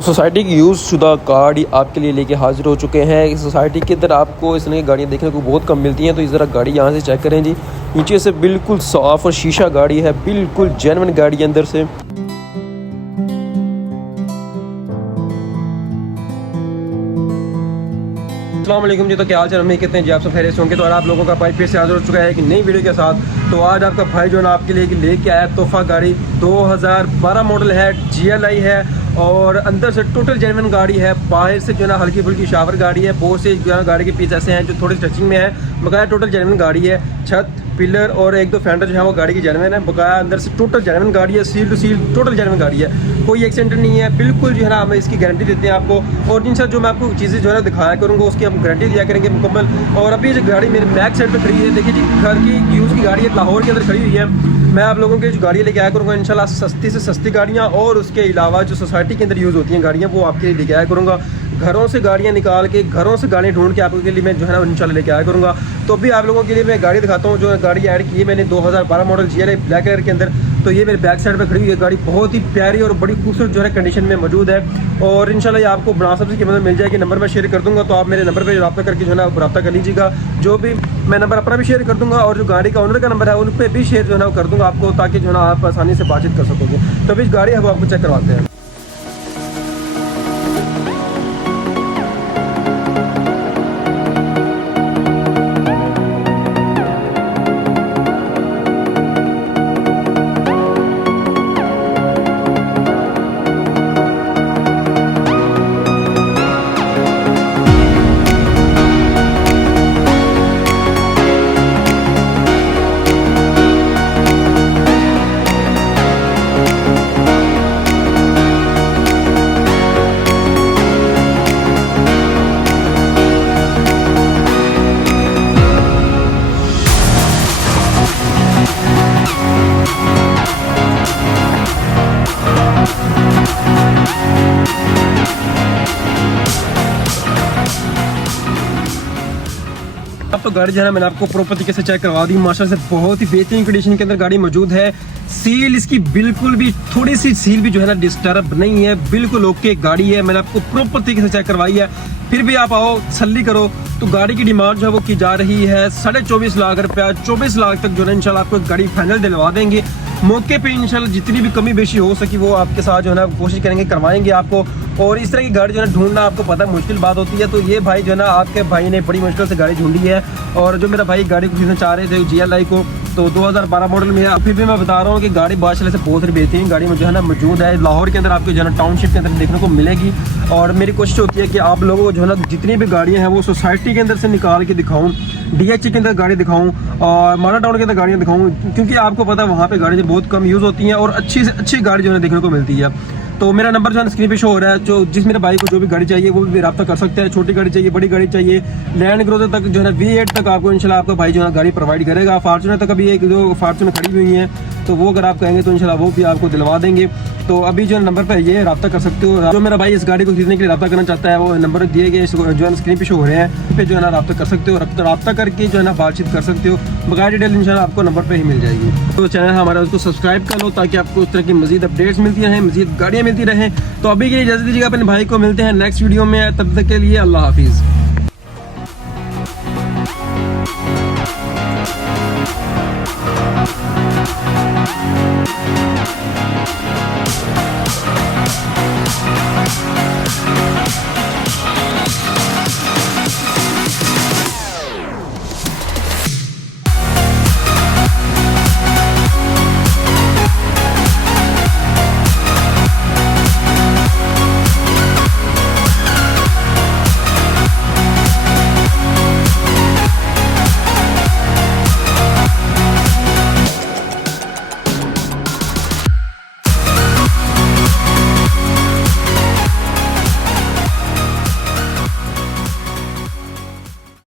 Society की use शुदा गाड़ी आपके लिए लेके हाजिर हो चुके हैं। इस सोसाइटी के अंदर आपको इस तरह की गाड़ियाँ देखने को बहुत कम मिलती हैं, तो इस तरह गाड़ी यहाँ से चेक करें जी। नीचे से बिल्कुल साफ़ और शीशा गाड़ी है, बिल्कुल जेन्युइन गाड़ी है अंदर से। अस्सलाम वालेकुम जी, तो क्या हाल चाल हमें कहते हैं जी, आप सब खैरियत होंगे। तो और आप लोगों का भाई फिर से हाजिर हो चुका है एक नई वीडियो के साथ। तो आज आपका भाई जो है ना आपके लिए लेके आया तोहफा गाड़ी। 2012 मॉडल है, GLI है और अंदर से टोटल जेन्युइन गाड़ी है। बाहर से जो है ना हल्की फुल्की शावर गाड़ी है, बहुत से जो है गाड़ी के पीस ऐसे हैं जो थोड़ी टचिंग में है, बकाया टोटल जेन्युइन गाड़ी है। छत पिलर और एक दो फेंडर जो है वो गाड़ी की जेन्युइन है, बकाया अंदर से टोटल जेन्युइन गाड़ी है। Seal to seal total genuine गाड़ी है, कोई एक्सीडेंट नहीं है, बिल्कुल जो है ना हम इसकी गारंटी देते हैं आपको। और जिनसे जो मैं आपको चीज़ें जो है ना दिखाया करूँगा उसकी हम गारंटी दिया करेंगे मुकम्मल। और अभी जो गाड़ी मेरे बैक साइड पर खड़ी है, देखिए जी, घर की यूज़ की गाड़ी है, लाहौर के अंदर खड़ी हुई है। मैं आप लोगों के जो गाड़ी लेके आया करूँगा इंशाल्लाह सस्ती से सस्ती गाड़ियाँ, और उसके अलावा जो सोसाइटी के अंदर यूज़ होती हैं गाड़ियाँ वो आपके लिए लेके आया करूँगा। घरों से गाड़ियाँ निकाल के, घरों से गाड़ियाँ ढूंढ के आपके लिए मैं जो है ना इंशाल्लाह लेके आया करूँगा। तो अभी आप लोगों के लिए मैं गाड़ी दिखाता हूँ। जो गाड़ी ऐड की है मैंने 2012 मॉडल GLI ब्लैक कलर के अंदर। तो ये मेरे बैक साइड पे खड़ी हुई है गाड़ी, बहुत ही प्यारी और बड़ी खूबसूरत जो है कंडीशन में मौजूद है। और इंशाल्लाह ये आपको बनासब की मदद मिल जाएगी। नंबर मैं शेयर कर दूँगा, तो आप मेरे नंबर पर रब्ता करके जो है ना रब्ता कर लीजिएगा। जो भी मैं नंबर अपना भी शेयर कर दूँगा और जो गाड़ी का ओनर का नंबर है उन पर भी शेयर जो है ना कर दूँगा आपको, ताकि जो है ना आप आसानी से बातचीत कर सकोगे। तो अभी इस गाड़ी हम आपको चेक करवाते हैं। अब तो गाड़ी जो है ना मैंने आपको प्रॉपर तरीके से चेक करवा दी, माशाल्लाह से बहुत ही बेहतरीन कंडीशन के अंदर गाड़ी मौजूद है। सील इसकी बिल्कुल भी थोड़ी सी सील भी जो है ना डिस्टर्ब नहीं है, बिल्कुल ओके गाड़ी है। मैंने आपको प्रॉपर तरीके से चेक करवाई है। फिर भी आप आओ तसल्ली करो। तो गाड़ी की डिमांड जो है वो की जा रही है 24.5 लाख रुपया। 24 लाख तक जो है इंशाल्लाह आपको गाड़ी फाइनल दिलवा देंगे। मौके पे इंशाल्लाह जितनी भी कमी बेशी हो सकी वो आपके साथ जो है ना कोशिश करेंगे, करवाएंगे आपको। और इस तरह की गाड़ी जो है ढूंढना आपको पता है मुश्किल बात होती है। तो ये भाई जो है ना आपके भाई ने बड़ी मुश्किल से गाड़ी ढूंढी है। और जो मेरा भाई गाड़ी को खरीदना चाह रहे थे GLI को, तो 2012 मॉडल में है। फिर भी मैं बता रहा हूँ कि गाड़ी माशाल्लाह से बहुत ही बेहतरीन गाड़ी में जो है ना मौजूद है। लाहौर के अंदर आपको जो है ना टाउनशिप के अंदर देखने को मिलेगी। और मेरी कोशिश होती है कि आप लोगों को जो है ना जितनी भी गाड़ियाँ हैं वो सोसाइटी के अंदर से निकाल के दिखाऊँ, DH के अंदर गाड़ी दिखाऊँ और माना टाउन के अंदर गाड़ियाँ दिखाऊँ, क्योंकि आपको पता है वहाँ पे गाड़ियाँ बहुत कम यूज़ होती हैं और अच्छी से अच्छी गाड़ी जो है देखने को मिलती है। तो मेरा नंबर जो है स्क्रीन पे शो हो रहा है। जो जिस मेरे भाई को जो भी गाड़ी चाहिए वो भी रब्ता कर सकते हैं। छोटी गाड़ी चाहिए, बड़ी गाड़ी चाहिए, लैंड क्रूजर तक जो है V8 तक आपको इंशाल्लाह आपका भाई जो है गाड़ी प्रोवाइड करेगा। फॉर्च्यूनर तक अभी एक जो फॉर्च्यूनर खड़ी हुई है, तो वो अगर आप कहेंगे तो इंशाल्लाह वो भी आपको दिलवा देंगे। तो अभी जो है नंबर पर ये रब्ता कर सकते हो। जो मेरा भाई इस गाड़ी को खरीदने के लिए रब्ता करना चाहता है वो नंबर दिए गए जो है स्क्रीन पे शो हो रहे हैं, फिर जो है ना रब्ता कर सकते हो। रब्ता करके जो है ना बातचीत कर सकते हो। बकाया डिटेल इंशाल्लाह आपको नंबर पर ही मिल जाएगी। तो चैनल हमारा उसको सब्सक्राइब कर लो ताकि आपको उस तरह की मजीद अपडेट्स मिलती रहें, मजीद गाड़ियाँ मिलती रहें। तो अभी के लिए इजाज़त दीजिएगा, अपने भाई को मिलते हैं नेक्स्ट वीडियो में। तब तक के लिए अल्लाह हाफिज़।